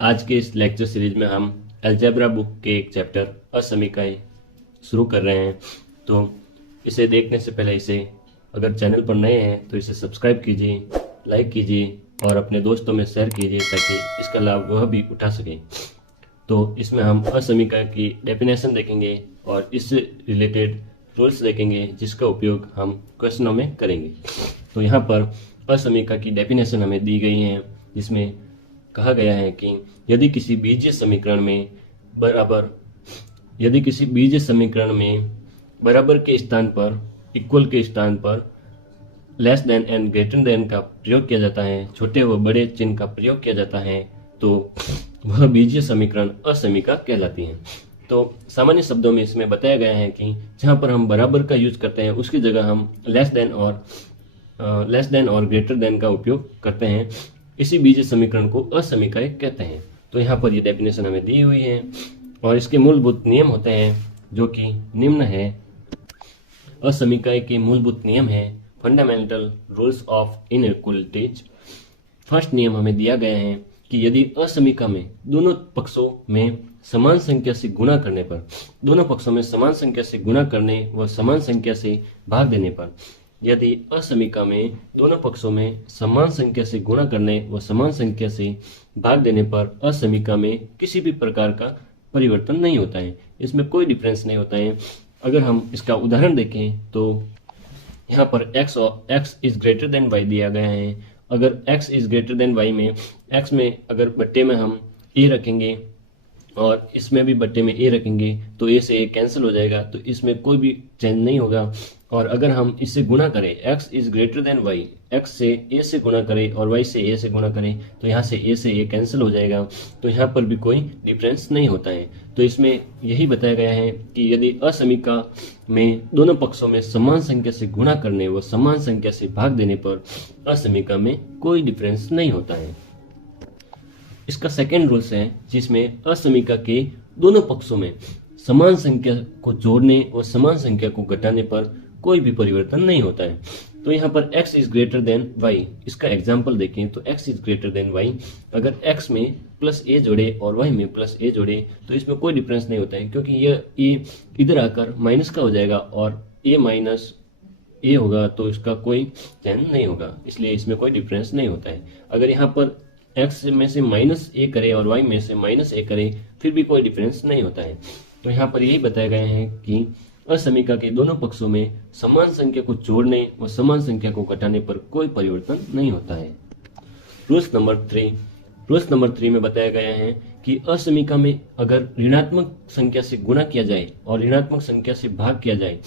आज के इस लेक्चर सीरीज में हम अलजेब्रा बुक के एक चैप्टर असमीकाएं शुरू कर रहे हैं। तो इसे देखने से पहले इसे अगर चैनल पर नए हैं तो इसे सब्सक्राइब कीजिए, लाइक कीजिए और अपने दोस्तों में शेयर कीजिए ताकि इसका लाभ वह भी उठा सकें। तो इसमें हम असमीका की डेफिनेशन देखेंगे और इससे रिलेटेड रूल्स देखेंगे जिसका उपयोग हम क्वेश्चनों में करेंगे। तो यहाँ पर असमीका की डेफिनेशन हमें दी गई है जिसमें कहा गया है कि यदि किसी बीजीय समीकरण में बराबर के स्थान पर, इक्वल के स्थान पर less than and greater than का प्रयोग किया जाता है, छोटे व बड़े चिन्ह का प्रयोग किया जाता है, तो वह बीजीय समीकरण असमीका कहलाती है। तो सामान्य शब्दों में इसमें बताया गया है कि जहाँ पर हम बराबर का यूज करते हैं उसकी जगह हम लेस देन और ग्रेटर देन का उपयोग करते हैं। इसी बीजीय समीकरण को असमीकाएं कहते हैं। तो यहाँ पर ये डेफिनेशन हमें दी हुई है और इसके मूलभूत नियम होते हैं जो कि निम्न है। असमीकाएं के मूलभूत नियम है fundamental rules of inequalities. First नियम हमें दिया गया है कि यदि असमीका में दोनों पक्षों में समान संख्या से गुणा करने पर, दोनों पक्षों में समान संख्या से गुणा करने व समान संख्या से भाग देने पर, यदि असमीका में दोनों पक्षों में समान संख्या से गुणा करने व समान संख्या से भाग देने पर असमीका में किसी भी प्रकार का परिवर्तन नहीं होता है, इसमें कोई डिफरेंस नहीं होता है। अगर हम इसका उदाहरण देखें तो यहाँ पर x is greater than y दिया गया है। अगर x is greater than y में x में अगर बट्टे में हम a रखेंगे और इसमें भी बट्टे में a रखेंगे तो a से a कैंसिल हो जाएगा, तो इसमें कोई भी चेंज नहीं होगा। और अगर हम इससे गुणा करें x is greater than y, x से a से गुणा करें और y से a से गुणा करें तो यहाँ से a से a कैंसिल हो जाएगा, तो यहाँ पर भी कोई डिफरेंस नहीं होता है। तो इसमें यही बताया गया है कि यदि असमीका में दोनों पक्षों में समान संख्या से गुणा करने व समान संख्या से भाग देने पर असमीका में कोई डिफरेंस नहीं होता है। इसका सेकेंड रूल्स है जिसमें असमीका के दोनों पक्षों में समान संख्या को जोड़ने और समान संख्या को घटाने पर कोई भी परिवर्तन नहीं होता है। तो यहाँ पर x is greater than y, इसका एग्जाम्पल देखें तो x is greater than y, अगर x में प्लस a जोड़े और y में प्लस a जोड़े तो इसमें कोई डिफरेंस नहीं होता है, क्योंकि यह a इधर आकर माइनस का हो जाएगा और a माइनस a होगा तो इसका कोई चेंज नहीं होगा, इसलिए इसमें कोई डिफरेंस नहीं होता है। अगर यहाँ पर x में से माइनस a करे और y में से माइनस a करे फिर भी कोई डिफरेंस नहीं होता है। तो यहाँ पर यही बताया गया है कि असमीका के दोनों पक्षों में समान संख्या को जोड़ने और समान संख्या को घटाने पर कोई परिवर्तन नहीं होता है। रूल्स नंबर 3 में बताया गया है कि असमीका में अगर ऋणात्मक संख्या से गुणा किया जाए और ऋणात्मक संख्या से भाग किया जाए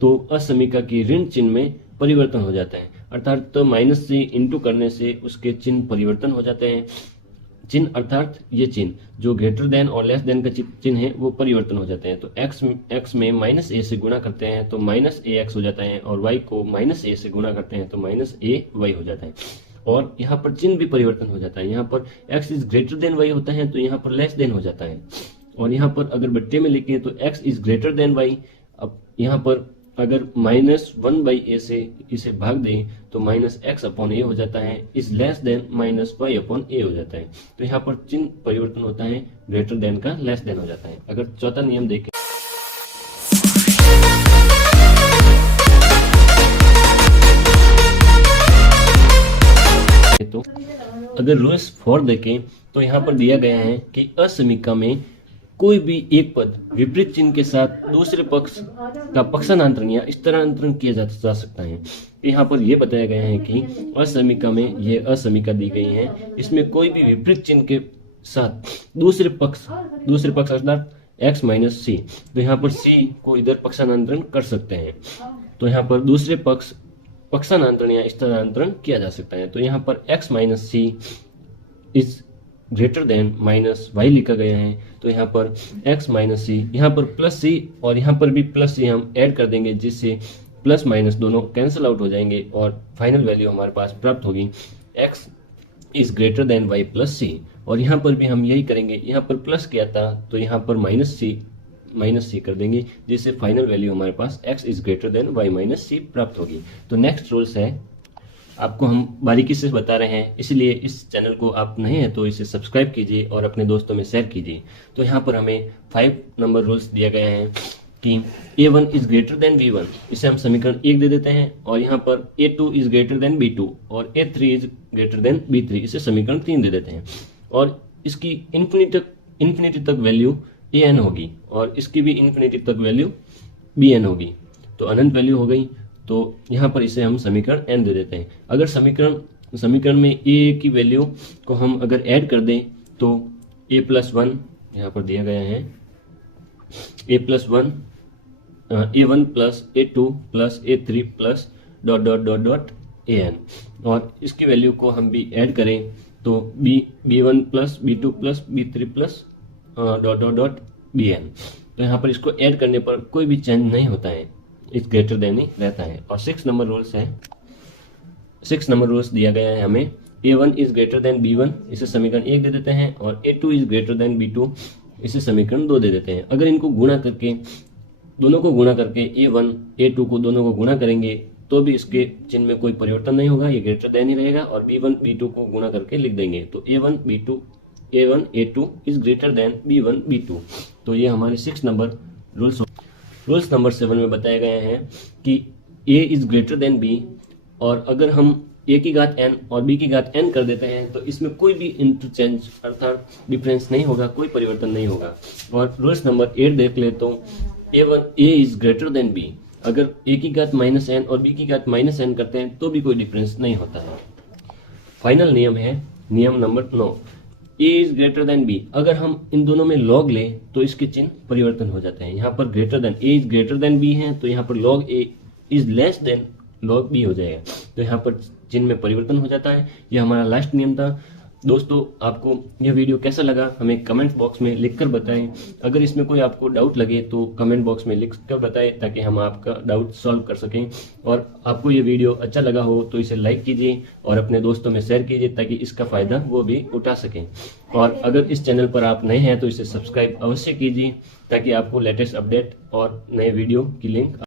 तो असमीका के ऋण चिन्ह में परिवर्तन हो जाता है, अर्थात तो माइनस से इंटू करने से उसके चिन्ह परिवर्तन हो जाते हैं। चिन्ह अर्थात ये चिन्ह जो ग्रेटर देन और लेस देन का चिन्ह है वो परिवर्तन हो जाते हैं। तो x में माइनस a से गुणा करते हैं तो माइनस ax हो जाता है और y को माइनस a से गुणा करते हैं तो माइनस ay हो जाता है। और यहाँ पर चिन्ह भी परिवर्तन हो जाता है, यहाँ पर x is greater than y होता है तो यहाँ पर लेस देन हो जाता है। और यहाँ पर अगर बट्टे में लिखे तो x is greater than y, अब यहाँ पर अगर -1/a से इसे भाग दें तो -x/a हो जाता है, इज लेस देन -y/a हो जाता है। तो यहाँ पर चिन्ह परिवर्तन होता है, ग्रेटर देन का लेस देन हो जाता है। अगर चौथा नियम देखें तो अगर रूल्स 4 देखें तो यहाँ पर दिया गया है कि असमीका में कोई भी एक पद विपरीत चिन्ह के साथ दूसरे पक्ष का पक्षांतरण या स्थानांतरण किया जा सकता है। यहाँ पर यह बताया गया है कि असमीका में यह असमीका दी गई है, इसमें कोई भी विपरीत चिन्ह के साथ दूसरे पक्ष अर्थात x माइनस सी, तो यहाँ पर c को इधर पक्षांतरण कर सकते हैं। तो यहाँ पर दूसरे पक्ष पक्षांतरण या स्थानांतरण किया जा सकता है। तो यहाँ पर x minus c is greater than minus y लिखा गया है, तो यहाँ पर x माइनस सी, यहाँ पर प्लस सी और यहाँ पर भी प्लस सी हम ऐड कर देंगे जिससे प्लस माइनस दोनों कैंसिल आउट हो जाएंगे और फाइनल वैल्यू हमारे पास प्राप्त होगी x is greater than y plus c. और यहाँ पर भी हम यही करेंगे, यहाँ पर प्लस किया था तो यहाँ पर माइनस सी कर देंगे जिससे फाइनल वैल्यू हमारे पास x is greater than y minus c प्राप्त होगी। तो नेक्स्ट रूल्स है आपको हम बारीकी से बता रहे हैं, इसलिए इस चैनल को आप नहीं है तो इसे सब्सक्राइब कीजिए और अपने दोस्तों में शेयर कीजिए। तो यहाँ पर हमें 5 नंबर रूल्स दिया गया है कि A1 is greater then B1, इसे हम समीकरण 1 दे देते हैं, और यहाँ पर A2 is greater then B2 और A3 is greater then B3, इसे समीकरण 3 दे देते हैं। और इसकी इन्फिनिटी तक वैल्यू an होगी और इसकी भी इन्फिनिटी तक वैल्यू bn होगी, तो अनंत वैल्यू हो गई। तो यहाँ पर इसे हम समीकरण n दे देते हैं। अगर समीकरण में a की वैल्यू को हम अगर ऐड कर दें तो a+1 यहाँ पर दिया गया है, a+1 a1 plus a2 plus a3 plus ... an, और इसकी वैल्यू को हम भी ऐड करें तो b1 plus b2 plus b3 plus ... bn। तो यहाँ पर इसको ऐड करने पर कोई भी चेंज नहीं होता है, इस ग्रेटर देन ही रहता है। और 6 नंबर रूल्स है, 6 नंबर रूल्स दिया गया है हमें। a1 is greater then b1, इसे समीकरण 1 दे देते हैं, और a2 is greater then b2, इसे समीकरण 2 दे देते हैं। अगर इनको गुणा करके, दोनों को गुणा करके a1 a2 को दोनों को गुणा करेंगे तो भी इसके चिन्ह में कोई परिवर्तन नहीं होगा, ये ग्रेटर देन ही रहेगा। और b1 b2 को गुणा करके लिख देंगे तो a1 a2 is greater then b1 b2। तो ये हमारे 6 नंबर रूल्स नंबर 7 में बताया गया है कि a is greater then b, और अगर हम a की घात n और b की घात n कर देते हैं तो इसमें कोई भी इंटरचेंज अर्थात डिफरेंस नहीं होगा, कोई परिवर्तन नहीं होगा। और रूल्स नंबर 8 देख ले तो a is greater then b, अगर a की घात -n और b की घात -n करते हैं तो भी कोई डिफरेंस नहीं होता है। फाइनल नियम है नियम number 9, a is greater then b, अगर हम इन दोनों में लॉग लें तो इसके चिन्ह परिवर्तन हो जाते हैं। यहाँ पर greater than a is greater then b है तो यहाँ पर log a is less than log b हो जाएगा, तो यहाँ पर चिन्ह में परिवर्तन हो जाता है। यह हमारा लास्ट नियम था। दोस्तों, आपको यह वीडियो कैसा लगा हमें कमेंट बॉक्स में लिखकर बताएं। अगर इसमें कोई आपको डाउट लगे तो कमेंट बॉक्स में लिखकर बताएं ताकि हम आपका डाउट सॉल्व कर सकें। और आपको ये वीडियो अच्छा लगा हो तो इसे लाइक कीजिए और अपने दोस्तों में शेयर कीजिए ताकि इसका फ़ायदा वो भी उठा सकें। और अगर इस चैनल पर आप नए हैं तो इसे सब्सक्राइब अवश्य कीजिए ताकि आपको लेटेस्ट अपडेट और नए वीडियो की लिंक